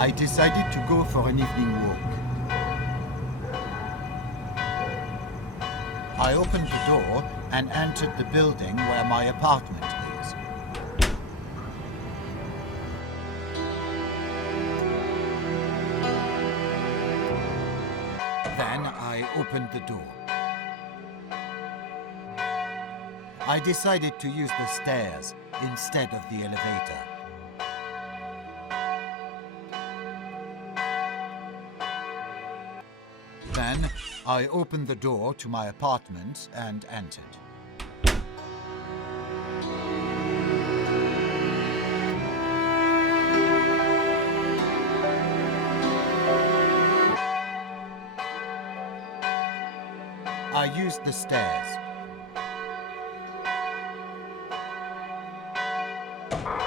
I decided to go for an evening walk. I opened the door and entered the building where my apartment is. Then I opened the door. I decided to use the stairs instead of the elevator. Then I opened the door to my apartment and entered. I used the stairs.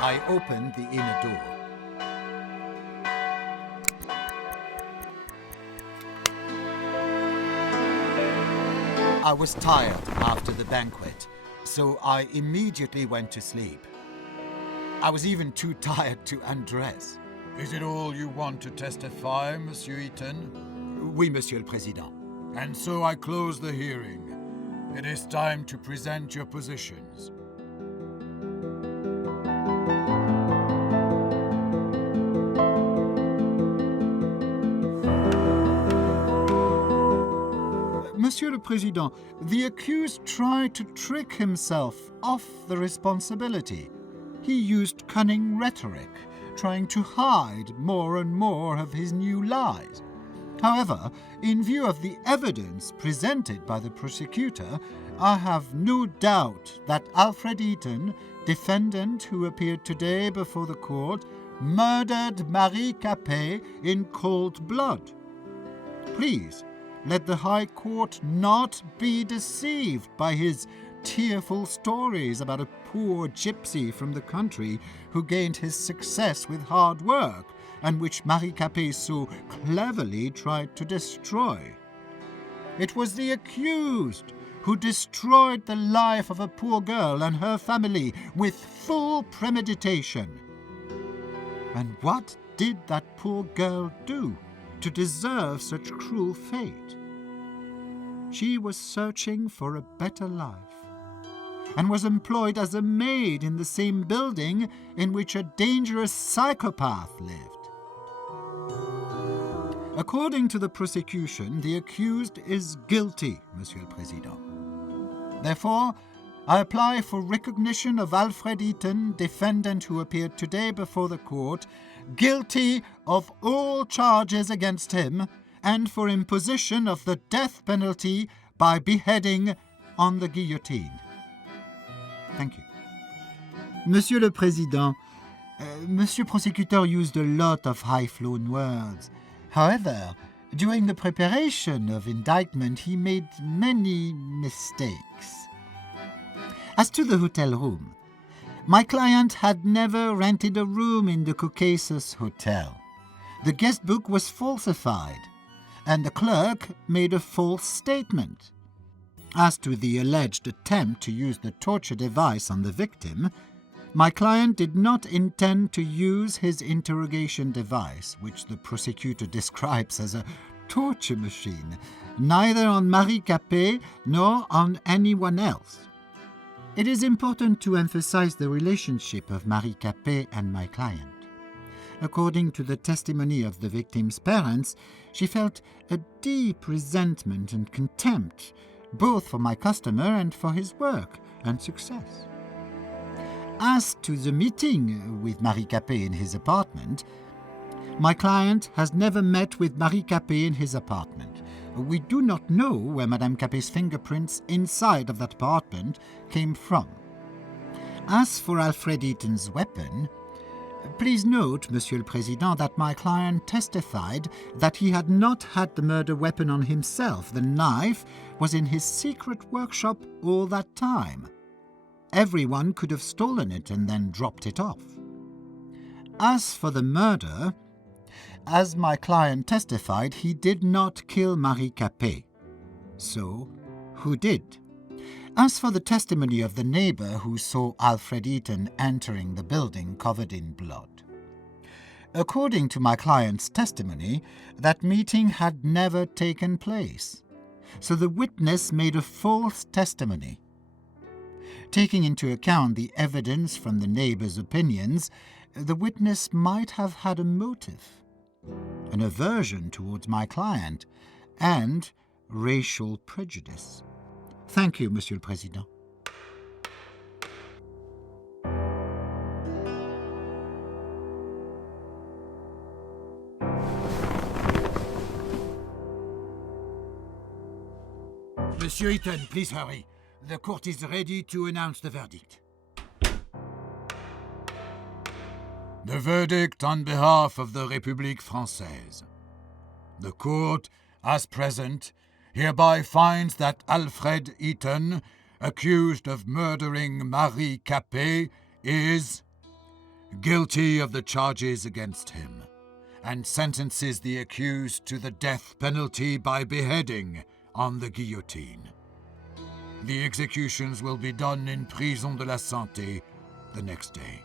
I opened the inner door. I was tired after the banquet, so I immediately went to sleep. I was even too tired to undress. Is it all you want to testify, Monsieur Eaton? Oui, Monsieur le Président. And so I close the hearing. It is time to present your positions. Monsieur le Président, the accused tried to trick himself off the responsibility. He used cunning rhetoric, trying to hide more and more of his new lies. However, in view of the evidence presented by the prosecutor, I have no doubt that Alfred Eaton, defendant who appeared today before the court, murdered Marie Capet in cold blood. Please, let the High Court not be deceived by his tearful stories about a poor gypsy from the country who gained his success with hard work and which Marie Capet so cleverly tried to destroy. It was the accused who destroyed the life of a poor girl and her family with full premeditation. And what did that poor girl do to deserve such cruel fate? She was searching for a better life and was employed as a maid in the same building in which a dangerous psychopath lived. According to the prosecution, the accused is guilty, Monsieur le Président. Therefore, I apply for recognition of Alfred Eaton, defendant who appeared today before the court, guilty of all charges against him, and for imposition of the death penalty by beheading on the guillotine. Thank you. Monsieur le Président, Monsieur Prosecutor used a lot of high-flown words. However, during the preparation of indictment, he made many mistakes. As to the hotel room, my client had never rented a room in the Caucasus Hotel. The guest book was falsified, and the clerk made a false statement. As to the alleged attempt to use the torture device on the victim, my client did not intend to use his interrogation device, which the prosecutor describes as a torture machine, neither on Marie Capet nor on anyone else. It is important to emphasize the relationship of Marie Capet and my client. According to the testimony of the victim's parents, she felt a deep resentment and contempt, both for my customer and for his work and success. As to the meeting with Marie Capet in his apartment, my client has never met with Marie Capet in his apartment. We do not know where Madame Capet's fingerprints inside of that apartment came from. As for Alfred Eaton's weapon, please note, Monsieur le Président, that my client testified that he had not had the murder weapon on himself. The knife was in his secret workshop all that time. Everyone could have stolen it and then dropped it off. As for the murder, as my client testified, he did not kill Marie Capet. So, who did? As for the testimony of the neighbor who saw Alfred Eaton entering the building covered in blood, According to my client's testimony, that meeting had never taken place, so the witness made a false testimony. Taking into account the evidence from the neighbors' opinions, the witness might have had a motive, an aversion towards my client, and racial prejudice. Thank you, Monsieur le Président. Monsieur Eaton, please hurry. The court is ready to announce the verdict. The verdict on behalf of the République Française. The court, as present, hereby finds that Alfred Eaton, accused of murdering Marie Capet, is guilty of the charges against him, and sentences the accused to the death penalty by beheading on the guillotine. The executions will be done in Prison de la Santé the next day.